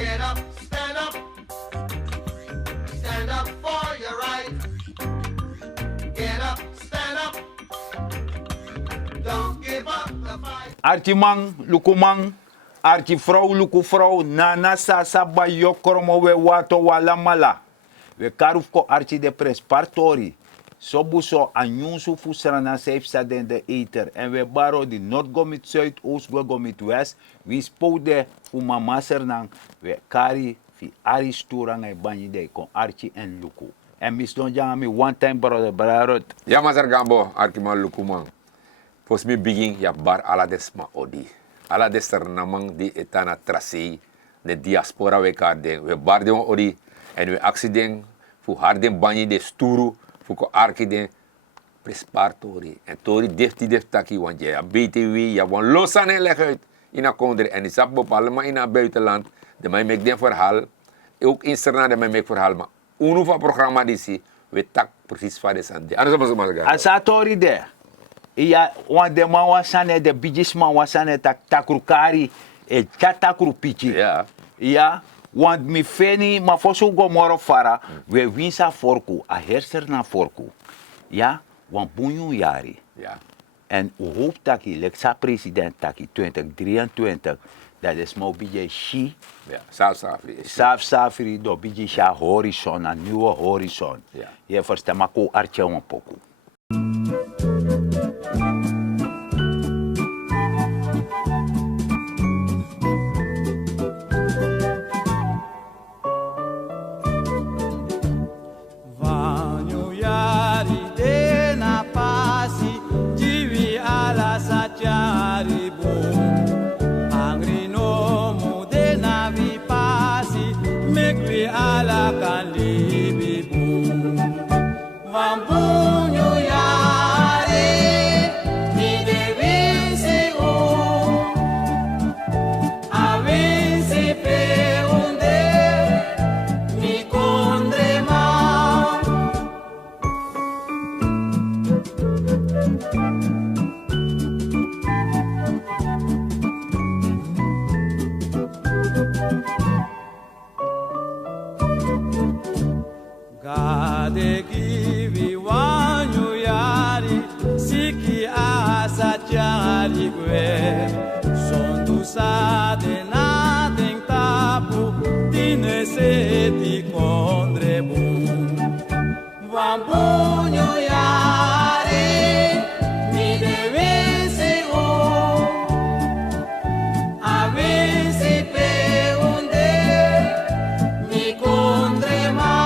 Get up, stand up. Stand up for your right. Get up, stand up. Don't give up the fight. Archimang, lukumang, archivrouw, lukuvrouw, nana sasa ba yokoromo we wato wala mala. We karufko archi de pres partori. Sobuso anyunsu fusrana safe den de eter. En we baro di noord gomit zuid, oost gomit west. We spode fuma masernang. We kari fi aristurang e banyi de kon archi en luku. En misdon jami one time brother bararot. Ja, Mazar Gambo, Arkiman Lukumang. Pos mi biging ya bar ala desma odi. Ala dester namang di etana trasi de diaspora we karden. We bar de odi en we accident fu harden banyi de sturu fu ko arkiden prespartori. En tori deftaki want je BTW ja wan losan en leg uit in a kondre en is op allemaal in a buitenland. De mij mek den verhaal. Ook in Suriname de mij mek verhaal maar uno van programma disi we tak precies van de sande. Anders op zo'n manier. Asatori de. Iya wan de man wasane de bijisman wasane takrukari e chatakru pichi. Ja. Ja, want mi feni ma fosu go moro fara we winsa forku a herser na forku. Ja, wan bunyu yari. Ja. En u hoop taki leksa president taki 2023 dat is mo bije shi Ja. South-Afrika. Safri do bije sha horizon a nieuwe horizon. Ja. Je verstaan maar ko arche un poco. Vanho yari de na pasi, divi ala sachari bom. Angri no mu de na vi pasi, mekri ala kan libi bom. Vambunho yari, mi de vinci a vinci pe unde mi condrema. Gade givi wanyu yari siki asa chari gwe sondu sa de na den tapu dine seti kondre bum vambunyo yari mi deve se a vesi pe unde mi kondre ma.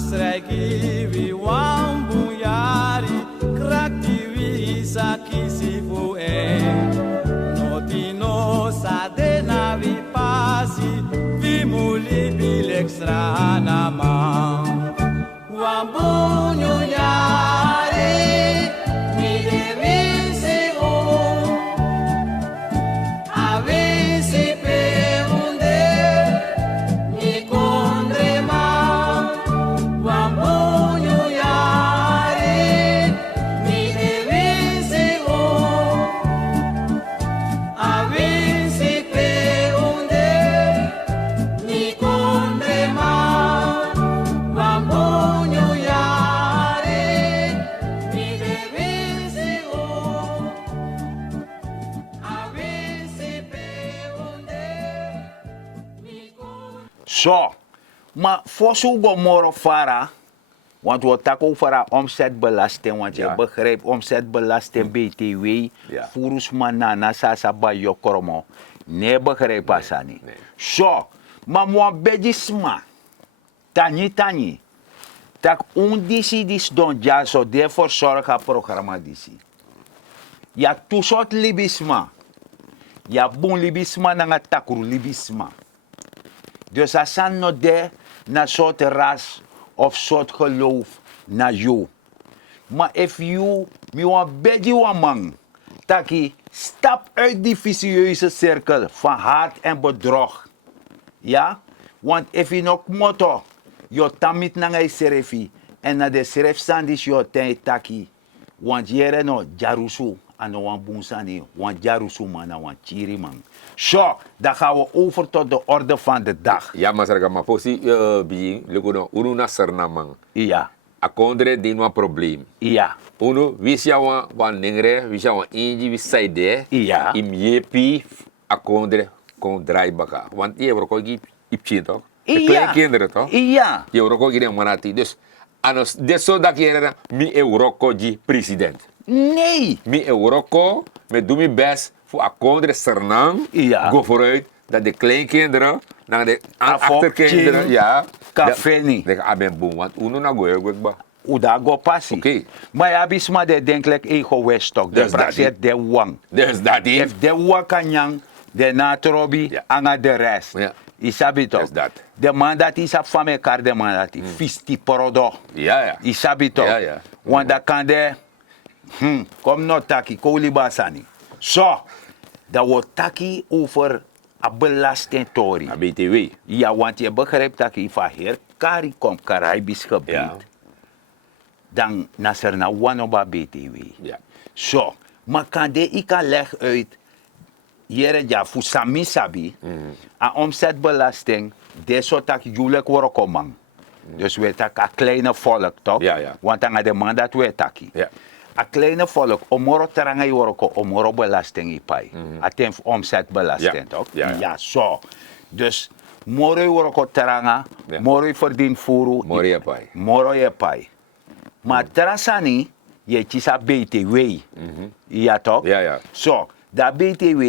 Masregi wambu yari kraktivi sakisifu notino sade na vi pasi vi muli bil extra nama wambu yari mi devi se avisi pe unde mi condrema. Vambunyo yari, mi devisi avisi pe unde mi condrema. Vambunyo yari, mi devisi avisi pe unde mi condrema. Zo, maar voor zo'n moro fara, want we takken over omzetbelasting, want je Ja. begrijpt omzetbelasting, BTW, Ja. furusman na sasa ba yokoromo, ne begrijp asani. nee. Zo, maar mo bedisma, tani, tak disi dis don jaso, therefore zorga programma disi. Ya tusot libisma, ya bun libisma na nga takru libisma. Dus als er no de na soort ras of soort geloof na you. Maar if you mi wan begi wan man, taki stap uit die vicieuze cirkel van haat en bedrog. Ja? Want if je nog moto, je tamit na ngai serefi. En na de seref sandis je ten taki. Want jere no jarusu. Ano wan boensani. Want jarusu man, want chiri man. Zo, dan gaan we over tot de orde van de dag. Ja, maar zeg maar, posi being, lukuno, unu na sernamang. Ja, Akondre din wan probleem. ja, Unu, wisia wan ningre, wisia wan inji, wisaide. Ja. Im yepi, akondre, kon draai baka. Want je wordt ook ipchin toch? De kleinkinderen toch? Ja. Je wordt ook in manati. Dus, anos, dit zo dat je mi Euroko die president. Nee. Mi Euroko, me doe mijn best voor akondre sernang. Ja. Go vooruit dat de kleinkinderen, naar de Afo, achterkinderen, chin, ja. café niet. Dat aben boom, want uno na go ba. Uda go passi. Oké. Maar ja, bisma de denk like ego westok. De Dus dat bracelet de wang. Dus dat is. If de wang kanyang, de natrobi, Ja. anga de rest. Ja. Isabi toch? Dus dat. De man dat is op van elkaar, de man dat is fisti porodo. Ja, ja. Isabi toch? Ja, ja. Want dat kan de, kom no taki, kolibasani. Zo, dat wordt taki over a belastingtori. A BTW. Ja, want je begrijpt dat je van hier CARICOM, Caribisch gebied, Ja. dan is er nou wanoba BTW. Ja. Zo, maar kan de ik leg uit, jere ja, voor sami sabi, a omzetbelasting, de soort dat jullie worden komen. Dus we tak a kleine volk, toch? Ja, ja. Want dan de man dat we taki. Ja. A kleine volk, omoro teranga yoroko, omoro belasting ipai. Aten omzetbelasting, Ja. toch? Ja, ja. Ja, zo. Dus, moro yoroko teranga, Ja. moro verdien furu. Moro je pai. Moro je pai. Maar terasani, je kisa BTW. Ja, toch? Ja, ja. Zo, dat BTW,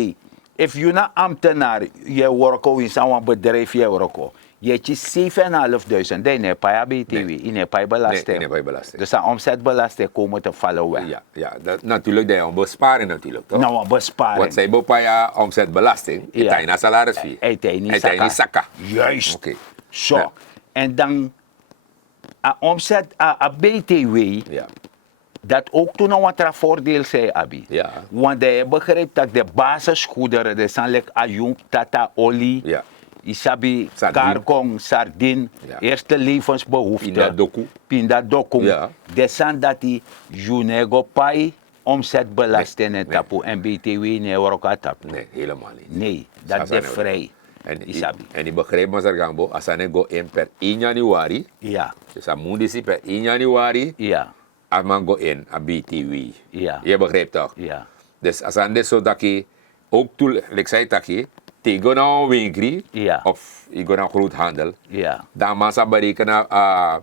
if je na ambtenaar, je werkt in zo'n bedrijf, je werkt. Je kiest 7.500, dan heb je BTW, Nee. je hebt belasting. Nee, je hebt belasting. Dus de omzetbelasting komen te vallen weg. Ja, ja. Dat, natuurlijk, dat je een besparen natuurlijk, toch? Nou, een besparing. Want zij bepalen omzetbelasting, Ja. het is een salarisfee. Het is niet Het is niet zakka. Juist. Oké. Zo. Ja. En dan, omzet, BTW, Ja. dat ook toen nog wat voordeel zei, Abi. Ja. Want je begrijpt dat de basisgoederen, de zijn like ajoen, tata, olie, Ja. isabi, Sardine. karkong, sardine, Ja. eerste levensbehoeften. Pindadoku. Pindadoku. Ja. De zijn dat die junego pai, omzetbelasting en Nee. tapu en BTW nee worok tap. Nee, helemaal niet. Nee, dat Sasa is nee, vrij. En Isabi. ik begrijp maar Gambo, als hij go in per 1 januari, Ja, dus hij moet dus per 1 januari, ja, hij mag go in aan BTW. ja, Je begrijpt toch? ja. Dus als hij zo dat je ook toe, ik zei dat je, tegen een winkel, Ja. of je gaat naar groothandel, Ja, dan mag je berekenen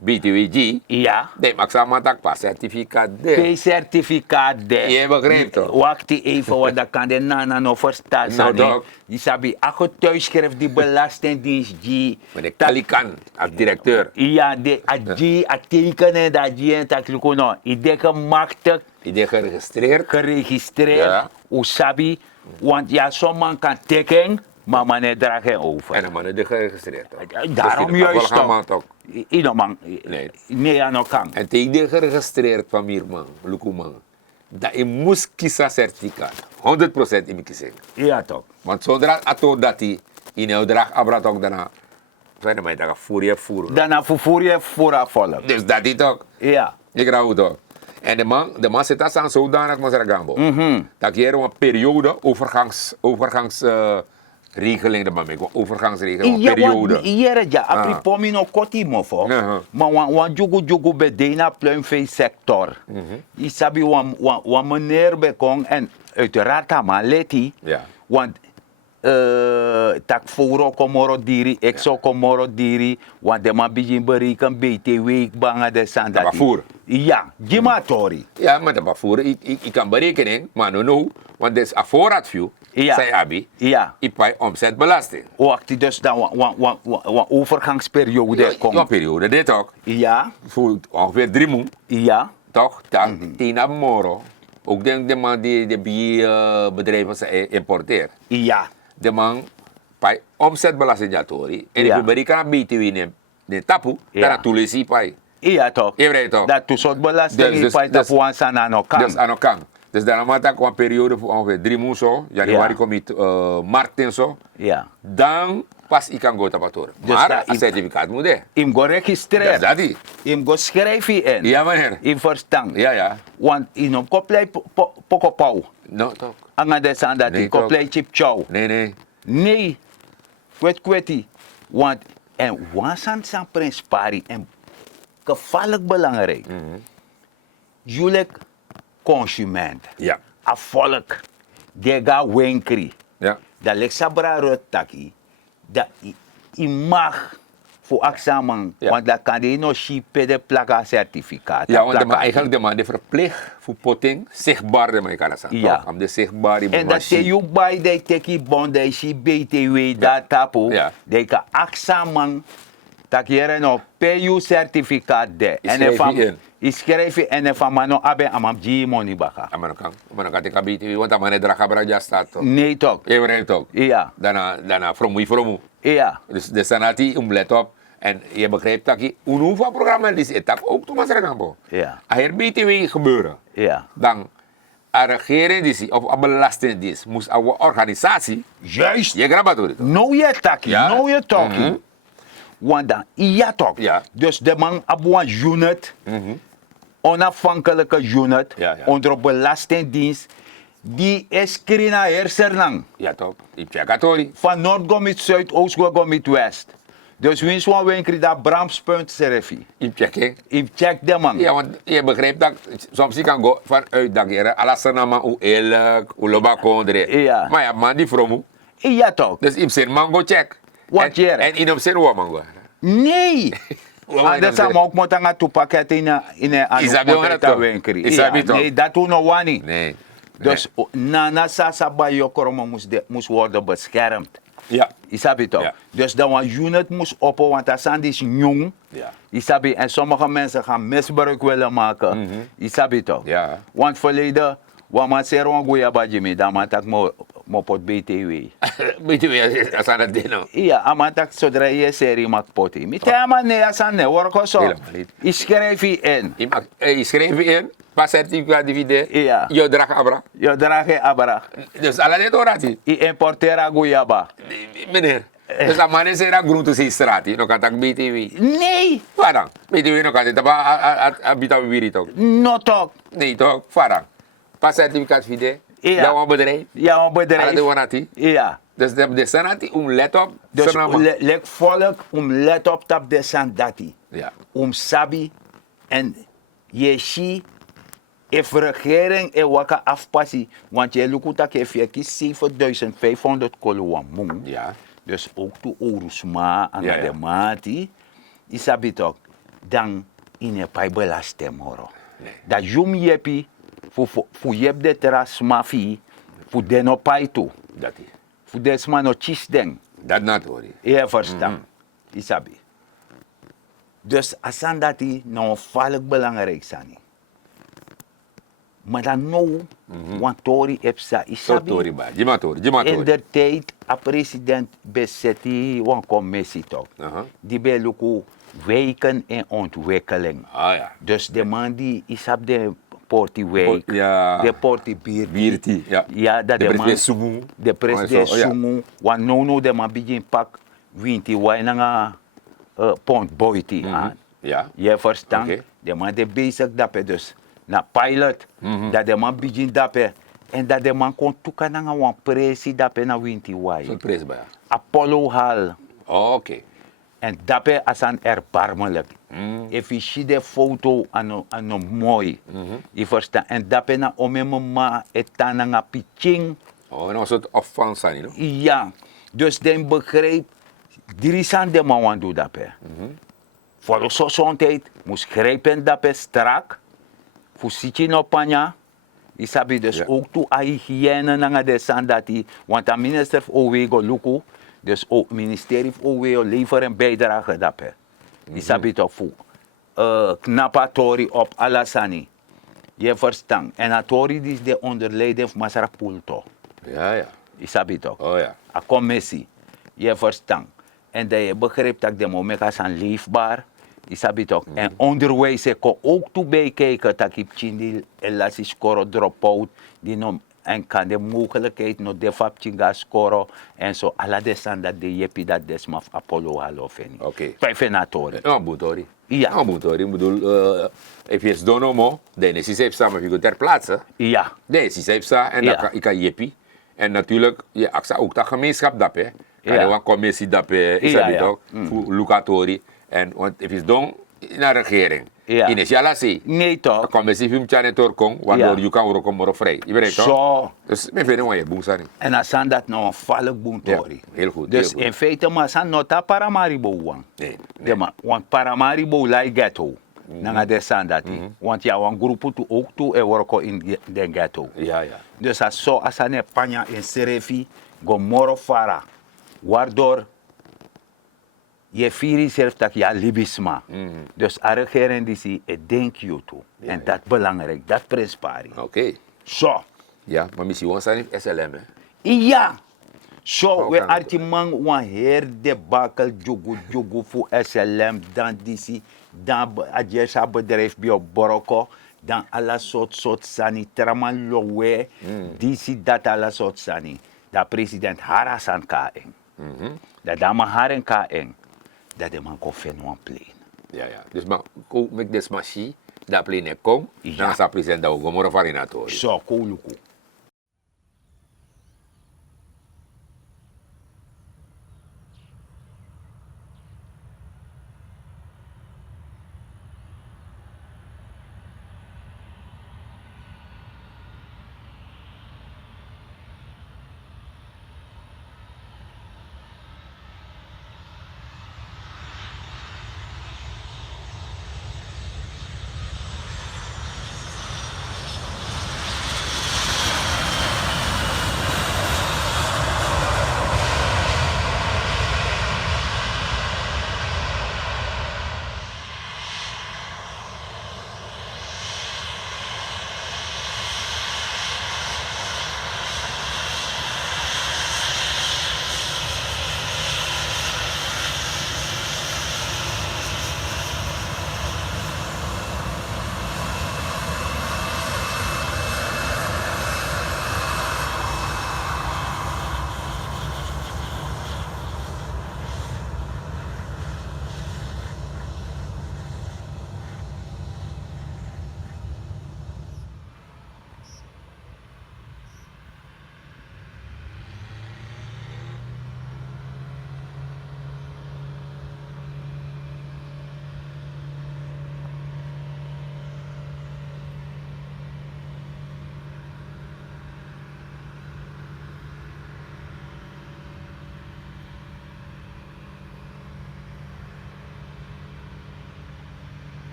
BTWG, ja. dan mag je maar dat pas certificaat de. P-certificaat de. Je begrijpt toch? Wacht even, want dat kan de nana nog verstaan. Nou, toch? Je sabi, als je thuis schrijft die belastingdienst, die... Maar de Kalikan, als directeur, Ja, de die, a tekenen dat die en dat lukono. Ide gemachtigd, die is geregistreerd. geregistreerd, Ja. usabi. Want ja, sommige kan tekenen, maar men draagt geen over. En dan man is geregistreerd. toch? Daarom Dus die juist gaan man toch. toch. Ieder man. Nee. Nee, ja, nog kan. En tegen die geregistreerd van hier man, Lukuman, dat je moest kiezen certificaat. 100% in kiezen. Ja, toch. Want zodra ato dat hij in jouw draag abrat ook daarna, zijn er maar dat je voeren. Daarna vervoer je voorafvallen. Dus dat is toch. Ja. Ik raad het ook. En de man zit daar aan zodanig, maar zeg Gambo. Dat je een periode, overgangsregeling, overgangsregeling, een periode. Hier, ja, Ah. apripomi no koti mofo. Ja. Maar wan jugu bedena pluimveesector. Isabi wan meneer bekong en uiteraard maar leti. Ja. Want tak foro komoro diri, exo komoro diri, want de man begin berekenen BTW banga de sandati. Tabafoer. Ja, gimatori. Ja, maar dat voeren, ik kan berekening, maar no, want dit is een voorraadview, Ja. zei Abi, Ja. ik bij omzetbelasting. Wacht, dus dan wan overgangsperiode Ja, komt. periode, dit ook, Ja, voor ongeveer 3 maanden, ja, toch? Dan, 10 ab moro, ook denk de man die de bedrijven ze importeert. ja. De man bij omzetbelastingjatori, en Ja. ik berekenen BTW in tapu, Ja. dan tulesi bij. Ja toch. Je weet toch? Dat soort belasting Dus- is bij dus- de Puansana no kan. Dus aan elkaar. Dus dan maak ik een periode voor ongeveer 3 maanden zo. Januari Ja. komt het maart en zo. Ja. Dan pas ik kan go tapator. Dus Maar dat een certificaat moet je. Im go Dat is registreren. dat die. Im go schrijven in. Ja, meneer. Im verstaan. Ja, ja. Want in een koplei pokopau. No, toch. Anga de sandati. Nee, toch. Koplei chip chow. Nee, nee. Nee. Kweti. Want en wansan san prins pari. En gevaarlijk belangrijk. Jullie consument. Ja. A volk. Die ga winkri. Ja. Dat lek sabra rotaki. Dat i mag voor aksaman. Ja. Want dat kan die no shipe de plaka certificaat. Ja, want plaka. eigenlijk de man die verplicht voor potting zichtbaar de mij kan zijn. Ja. Toch? Om de zichtbaar die En dat je ook bij de teki bond, de shi BTW, dat tapo. Ja. De ka aksaman. Dat je no PU certificaat de. Schrijf je in. I schrijf je en van mano abe amam ji money baka. Maar dan kan ik BTW, want dan man het draga ja staat toch. Nee toch? Je weet toch. Ja. Daarna from wie. Ja. Dus de sanati let op. En je begrijpt dat je hoeveel programma is het ook toen was er een Ja. Als er BTW gebeuren, Ja. dan een regering of een belastingdienst moest een organisatie Juist. je grabbatoren. Nou je taki, Ja. nou je talkie. Mhm. Want dan, ja toch. Ja. Dus de man op een unit, onafhankelijke unit, Ja, ja. onder belastingdienst, die is krina hersenang. Ja toch, die checkatori. Van Noord gomit Zuid, Oost gomit West. Dus wins van winkri dat Bramspunt servi. Die checken. Ik check de man. Ja, want je begrijpt dat soms je kan go vanuit dat je alles nama hoe eerlijk, hoe loba kondre. Ja. Maar ja, man die from Ja toch. dus in zijn mango check. Wat je? En in op zijn wat mango. Nee. Wat Dat is ook moet aan het pakket in een Isabi andere toch? winkri. Isabi toch? Nee, dat doen we nog niet. Nee. Dus na sasa bij Jokoromo moest worden beschermd. Ja. Isabi toch? Ja. Dus dat een unit moest op, want dat zijn die jong. Ja. Isabi, en sommige mensen gaan misbruik willen maken. Isabi toch? Ja. Want verleden, wat man zei een goeie badje dan man tak mo pot BTW. Weet je weer, als aan het ding. Ja, aman tak zodra je serie maakt potie. Mi te aman nee, asan nee, hoor ik zo. Helemaal niet. Ik schrijf je in. Je schreef je in, pas certificaat dividend, Ja. je draag abra. Je draag je abra. Dus alle dit orati. I importera goeiaba. Meneer, dus aan mannen zijn dat groente zijn straat, nog kan dat BTW. Nee, Waar dan? BTW nog kan dit, maar abita wiri toch? no talk. Nee toch, waar dan? Pas certificaat vide, Ja. dat was bedrijf. Ja, een Alle de bedrijf. orati. Ja. Dus de sanati let op, Dus sonama. lek volk let op tap de sandati. Ja. Sabi en je zie if regering e waka afpassie, want je lukt dat je kies 7500 koloan mong. Ja. Dus ook to orusma aan Ja, ja. de mati. Isabi toch dan in een pai belasting moro. Nee. Dat jum jepi voor je de terras mafi voor de no pai toe. Dat is. Voor de sma no chis deng. Dat not hoor. Je verstaan. Isabi. Dus asan dat die nou valk belangrijk zijn. Maar dan nou, want Tori Epsa Isabi. Tori ba, jimatori. In de tijd, a president bezette een commissie toch. Aha. Die beluku wijken en ontwikkeling. Ah ja. Dus de man die is op de portie wijk, Ja. de portie bier. Birti, ja. Ja, dat De de man. president Sumu. De president Oh, ja. Sumu. Want no de man begin pak 20 wijn na pond boiti aan. Ja. Je verstaan? Oké. De man de bezig dappen dus. Na pilot, dat de man begin dappen. En dat de man kon toeken naar een presie dappen na 20 wijn. Zo'n prijs bij. Apollo Hall. Oké. En daarbij is een erbarmelijk. If je ziet de foto aan een mooi. Je verstaan. En daarbij na ome mama etan een pitching. Oh, en een soort afvang zijn, no? Ja. Dus den begreep. Dirisan de man want doen daarbij. Voor de gezondheid moest grijpen daarbij strak. Voor zitje op panja. Je sabi dus Ja. ook toe a hygiëne naar de sandati. Want de minister Owego Luku. Dus ook ministerie Owego leveren een bijdrage daarbij. Je sabi toch voor knapatori op Alasani. Je verstaan. En atori die is de onderleiding van Masara Pulto. Ja, ja. Je sabi toch. Oh ja. A commissie. Je verstaan. En dat je begrijpt dat de momenten zijn leefbaar. Je sabi toch. En onderwijs kon ook toe bijkijken dat ik chindil elastisch koro drop out. Die nom En kan de mogelijkheid nog de fapchinga scoren. En zo, alla de dat de jepi dat desmaf Apollo halofeni. Oké. Twijfenatori. No, butori. Ja. No, butori. Ik bedoel, if je donomo, dan is hij samen met ter plaatse. Ja. Nee, is hij en Ja. dan kan ik jepi. En natuurlijk, je aksa ook dat gemeenschap dat hè. Kan Ja. je een commissie dat is Ja, dat ja. toch? Voor locatori. En want if je don naar regering. Ja. Initiala zie. Nee Een toch? commissie film chane torkong, waardoor Ja. je kan ook morgen vrij. Je weet toch? Zo. Dus mijn vinden we je boensani. En als aan dat nou een valk boentori. Ja, heel goed, Dus heel goed. in feite, maar zijn nota Paramaribo wang. Nee, Ja, maar, want Paramaribo lai ghetto. Nanga de sandati. Want ja, een groep toe ook toe en werken in de ghetto. Ja, ja. Dus als zo, als een panja in Serefi, go moro fara. Waardoor je vier zelf dat ja libisma. Dus de regering die zie, ik denk je toe. En dat belangrijk, dat prespari. Oké. Zo. Ja, maar missie was aan SLM hè. Ja. Zo, we kan het? artimang wan her de bakel jugu voor SLM, dan disi, dan adjesa bedrijf bij Boroko, dan alla soort sani, traman lowe, disi dat alla soort sani. Dat president Harasan kaeng. Dat dama haren kaeng. Dat de man kon vinden wan plane. Ja, ja. Dus maar, met deze machine, dat plane kom, Ja. dan sa present dat we gomoro farinatori. Zo, kouluku.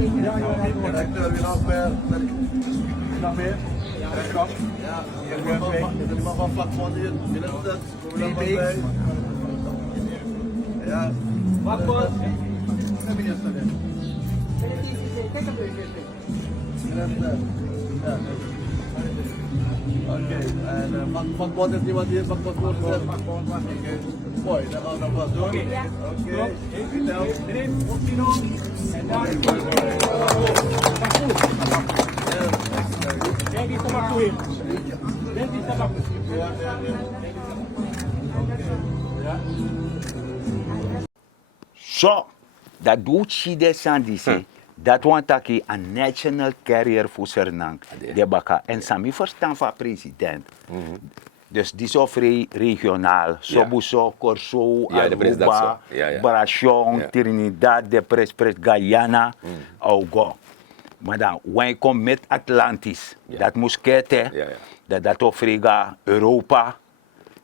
Directeur, wie nog meer? Nog meer? Rechtop? Ja. Is er iemand van vakbond hier? Wie is dat? Kom je nog wat bij? Ja. Vakbond? Wie is dat? Ja. Oké, en vakbond is niemand hier vakbond voorgezet? Vakbond was niet. Mooi, dat gaan we nog wat doen. Oké. Vertel. En daar is Denk iets te maken hier. Denk iets te maken. Zo, dat doet Chide Sandisi. Dat want dat een national carrier voor Sernang. De baka. En Sami verstaan van president. Dus die zo vrij regionaal. Sobuso, Corso, Ja, de pres dat Aruba, zo. Ja, ja. Brasion, Ja. Trinidad, de pres Guyana. Go. Maar dan, wij komen met Atlantis. Ja. Dat muskete. Ja, ja. Dat offriga Europa.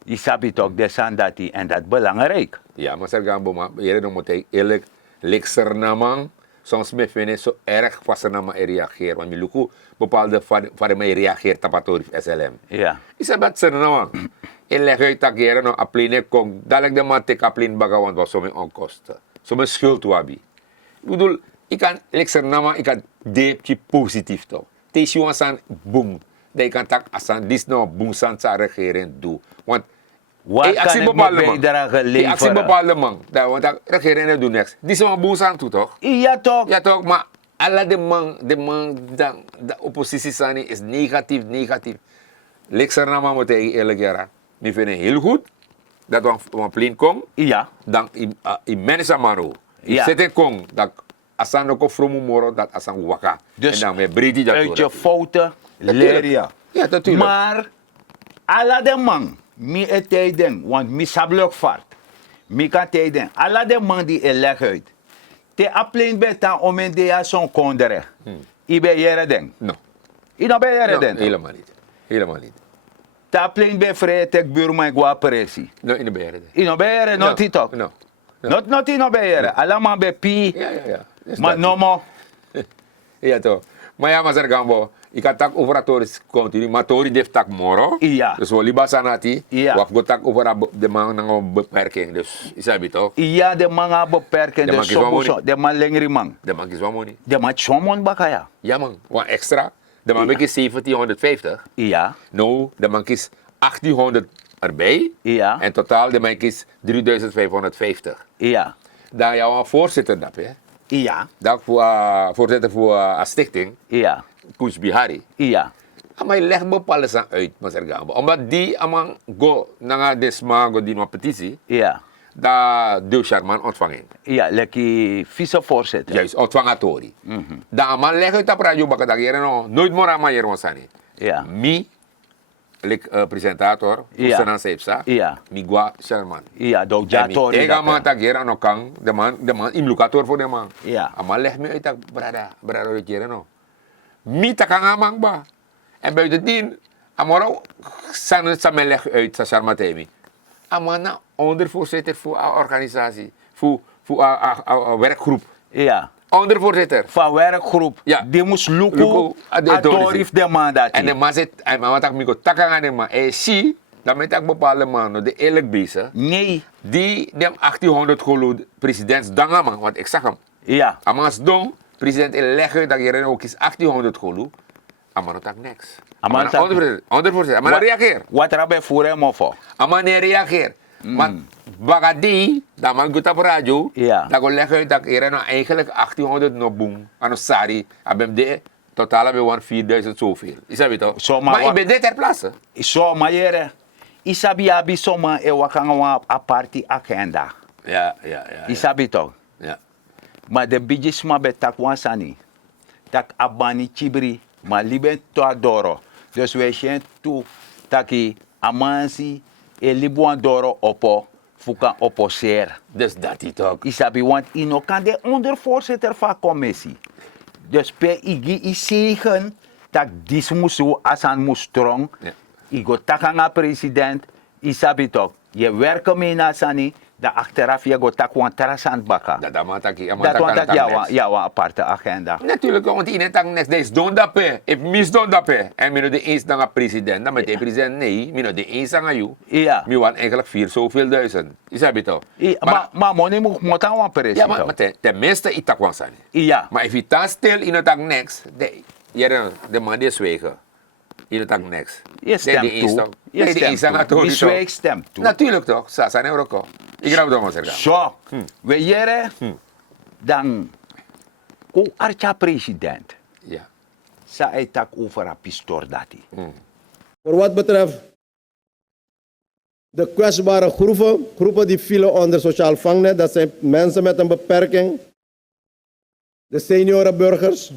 Je sabi toch, de Sandati. En dat belangrijk. Ja, maar zeg maar, je dan moet eerlijk, leksernamang, soms me vinden zo erg vast naar me reageren. Want je lukt bepaalde van mij reageert tapatori SLM. Ja. Is dat wat namang? En leg uit dat keren nog apline kom, dadelijk de man tek apline baga want wat zo'n onkosten. Zo'n schuld wabi. Ik bedoel, ik kan leksernamang, ik kan deepje positief toch. Tees aan boom. Dat je kan tak asan, dis nou boom san sa regering doen. Want Waar kan actie ik mijn bepaalde man. bijdrage Die actie leveren? bepaalde man. Want de regering doet niks. Die zijn maar boos aan toe, toch? Ja toch? Ja, toch? Maar alle de oppositie zijn is negatief. Lekker naar maar tegen eerlijk jaren. Ik vind het heel goed dat we op een plein komen. Ja. Dan in mensen maar ook. Ja. Zet in kom dat als aan ook vroeg morgen dat als aan waka. Dus en dan weer breed dat uit je fouten leer je. Ja, natuurlijk. Maar, alla de man, mi etijden, want mi sablok vaart. Mi kan tijden, alla de man die leg uit. Te applein beta om en de son kondere. Ibe jere den. No. Ino be jere No, den. helemaal niet. Helemaal niet. Te applein be vrije tek buurman gwa presi. No, in de beheerder. Ino be jere, not it ook. No. Not ino be jere. Alla man be pi. Ja. Dus Maar dat- no mo. Ja, toch. Maar ja, maar zeg gambo. Ik had tak over het continu, maar tori def tak moro. Ja. Dus we liba sanati. Ja. Waf go tak over de man naar beperking. Dus, is dat toch? Ja, de man a beperken, De de man is wel sobo, money. de man lengri man. De man is wel money. De man chomon bakaya. Ja man, wat extra. De man is 1750. Ja, Nou, de man is 1800 erbij. ja, En totaal de man is 3550. ja, Dan jouw voorzitter dat, hè? ja, Dat voor voorzitter voor een stichting, ja, Koens Bihari. ja, Maar je legt bepaalde zaken uit, maar zeg gambo. Omdat die allemaal go naar desma go die petitie, ja. dat de Sharman ontvangen. Ja, lekker vicevoorzitter. Juist, ontvangatori. Dan allemaal leg uit op radio bakken dat hier no nooit meer aan mij ons aan. Ja, Mi, presentator, Ja. Sanan Seipsa, Ja. mi gua Sharman. ja, do En jatori. ik man tak hier no kang, de man imlukator voor de man. Ja. Allemaal leg me uit dat brada dat hier no. Mi takang amang ba. En buitendien, amoro san me leg uit sa Sharmatemi. Amana ondervoorzitter voor een organisatie, voor een werkgroep. Ja, Ondervoorzitter. van werkgroep. Ja. Die moest lukken, Luku, atorif de man dat. En de man zit, en man tak miko takang aan de man. En zie, dat met tak bepaalde man, de eerlijk bezig. Nee, Die dem 1800 golo president danga man, want ik zag hem. ja, Amans dong, president leggen dat je ook is 1800 golo. Amano tak niks. Amano tak- Ondervoorzitter. Amano reageer. wat rabe voeren mo voor? Amano reageer. Maar bagadi, dat man goed op radio, Ja. dat go leggen dat je nou eigenlijk 1800 no boom. Ano sari, abem de totaal hebben we 4000 zoveel. Is dat toch? Zo, maar Maar ik wat- ben dit ter plaatse. Zo, maar jere, isabi abi soma e wakanga wa a party agenda. Ja. Isabi toch? Ja. Maar de bijisma betak wansani. Tak abani chibri, maar liben to adoro. Dus wij zijn toe taki amansi e libuan doro oppo fuka opposeer. Dus dat is toch. Isabi, want ino kan de ondervoorzitter van commissie. Dus per igi isegen tak dis musu asan mustrong. Ja. Igo takanga president. Isabi toch. Je werken mee na sani. Da achteraf je go tak wan tarasan baka. Dat mataki, Dat want dat jouw aparte agenda. Natuurlijk, want in het next days don't dat pe. If mis don't dat pe. En mino de eens dan een president, dan met de president nee, mino de eens aan jou. Ja. Mi want eigenlijk 4 zoveel duizend. Is dat toch? Maar money moet aan wan Ja, president. maar tenminste itak wan sani. Ja. Maar if je dan stil in het next, de man die zwijgen. In het next. Je stemt toe. Je stemt toe. Die zweeg stemt toe. Natuurlijk toch, sa zijn euro. Ik geloof dat maar zeggen. Zo. We jere dan ko archa president. Ja. Sa etak over a pistor dati. Voor wat betreft de kwetsbare groepen die vielen onder sociaal vangnet, dat zijn mensen met een beperking, de seniorenburgers,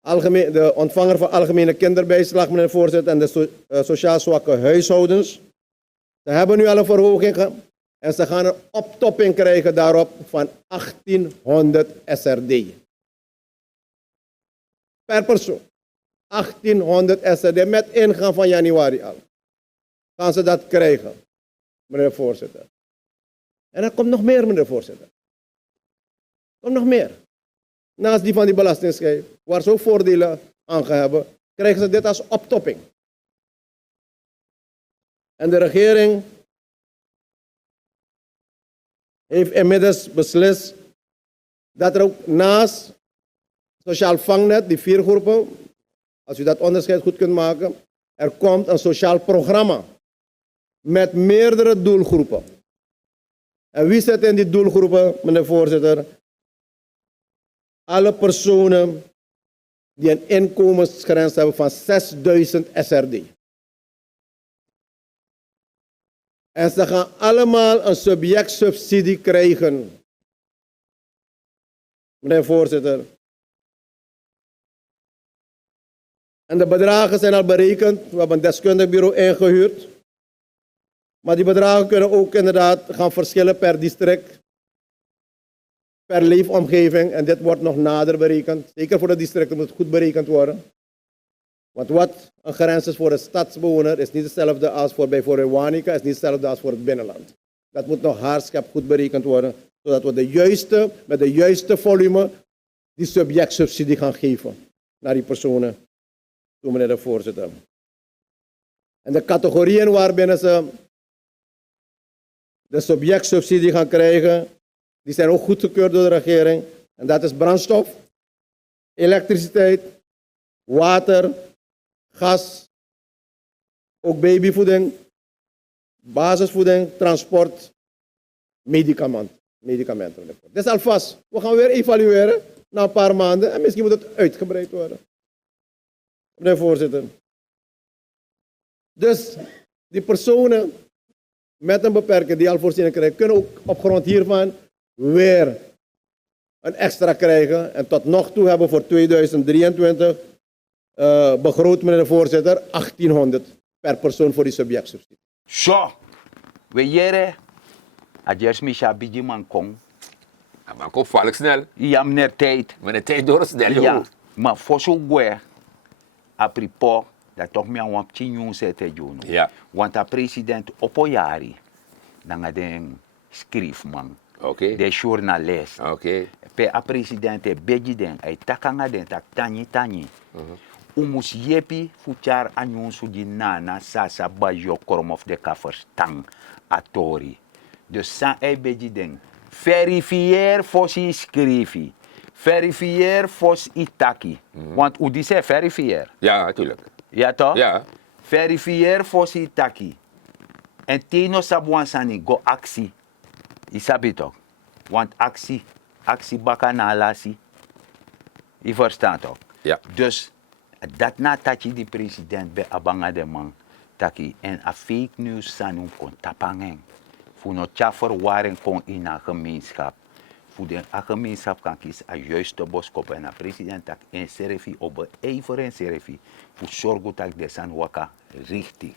de ontvanger van algemene kinderbijslag, meneer de voorzitter, en de sociaal zwakke huishoudens. Ze hebben nu al een verhoging en ze gaan een optopping krijgen daarop van 1800 SRD. Per persoon. 1800 SRD met ingang van januari al. Gaan ze dat krijgen, meneer de voorzitter. En er komt nog meer, meneer de voorzitter. Er komt nog meer. Naast die van die belastingschijf, waar ze ook voordelen aan hebben, krijgen ze dit als optopping. En de regering heeft inmiddels beslist dat er ook naast sociaal vangnet, die 4 groepen, als u dat onderscheid goed kunt maken, er komt een sociaal programma met meerdere doelgroepen. En wie zit in die doelgroepen, meneer voorzitter? Alle personen die een inkomensgrens hebben van 6000 SRD. En ze gaan allemaal een subjectsubsidie krijgen. Meneer voorzitter. En de bedragen zijn al berekend. We hebben een deskundig bureau ingehuurd. Maar die bedragen kunnen ook inderdaad gaan verschillen per district, per leefomgeving. En dit wordt nog nader berekend. Zeker voor de districten moet het goed berekend worden. Want wat een grens is voor een stadsbewoner is niet hetzelfde als voor bijvoorbeeld Wanica, is niet hetzelfde als voor het binnenland. Dat moet nog haarscherp goed berekend worden, zodat we met de juiste volume die subjectsubsidie gaan geven naar die personen. Toe, meneer de voorzitter. En de categorieën waarbinnen ze de subjectsubsidie gaan krijgen, die zijn ook goedgekeurd door de regering. En dat is brandstof, elektriciteit, water, gas, ook babyvoeding, basisvoeding, transport, medicamenten. Dat is alvast. We gaan weer evalueren na een paar maanden en misschien moet het uitgebreid worden. Meneer voorzitter. Dus die personen met een beperking die al voorziening krijgen, kunnen ook op grond hiervan weer een extra krijgen. En tot nog toe hebben we voor 2023 begroot, meneer de voorzitter, 1800 per persoon voor die subjectsubsidie. Zo, we jere, adjes Misha Bijiman Kong. Maar kom valk snel. Ja, meneer tijd. Maar de tijd door snel, joh. Ja, maar voor zo'n goe, apripo, dat toch meer een tien zette jono. Ja. Want de president opoyari, dan gaat een schrijfman, Oké. de journalist. Oké. Pe a presidente begiden, ay takanga den tak tani. Umus yepi fuchar anyun suji nana sasa bajo kormof de kafers tang atori. Dus sa ay begiden, verifier fosi skrifi. Verifier fos itaki. Want u dise verifier. Ja, natuurlijk. Ja toch? Ja. Verifier fos itaki. En tino sabuan sani go actie. Isabi toch? Want actie bakanalasi. Je verstaat toch? Ja. Dus dat na dat je die president bij abanga de man taki en a fake news sanum kon tapangen. Voor no verwarring kon in een gemeenschap. Voor de gemeenschap kan kiezen a juiste boskop en a president tak en serefi op even en serefi. Voor zorgen dat de san waka richtig.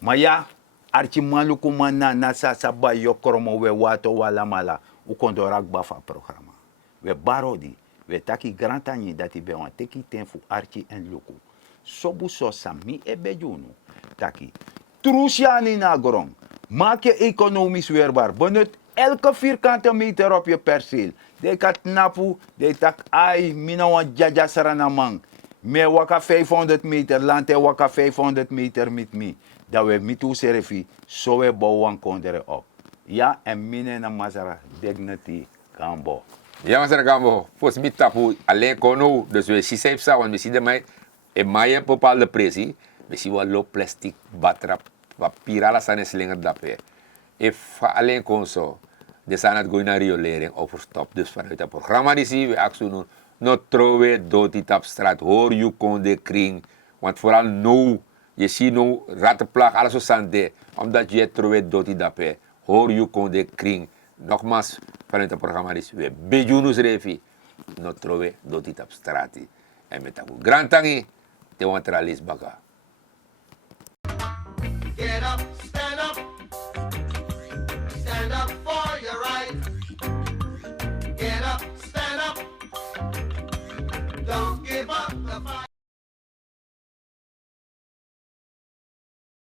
Maar ja, archi maluku mana na sasa ba yokromo we wato wala mala u kondorak bafa programma. We barodi, we taki grantani dati be wan teki ten fu archi en luku. Sobu so sami e bejunu. Taki. Trusiani na grond. Maak je economisch weerbaar. Benut elke vierkante meter op je perceel. De kat napu, de tak ai, mina wan jaja saranamang. Me waka 500 meter, lante waka 500 meter met me. Dat we mitu serefi, zo we bouwen kondere op. Ja, en mine na mazara, dignity, kambo. Ja, maar Gambo, volgens mij tapu alleen kono, dus we zien zelfs want we zien de mij, en mij een bepaalde pressie, we zien wel low plastic, batrap, papier, alles aan de slinger daarbij. If alleen kon zo, de zijn het gewoon naar riolering overstop, dus vanuit het programma die zien we actie doen, no trouwen, dood die tapstraat, hoor je kon de kring, want vooral nu, je ziet nu, rattenplag, alles zo sande, omdat je trouwen, dood die daarbij, hoor je kon de kring. Nogmaals, vanuit het programma is we bijunus refi, no trove dotit op strati. En met een grand tangi, te wantralis baga. Get up, stand up. Stand up for your right. Get up, stand up. Don't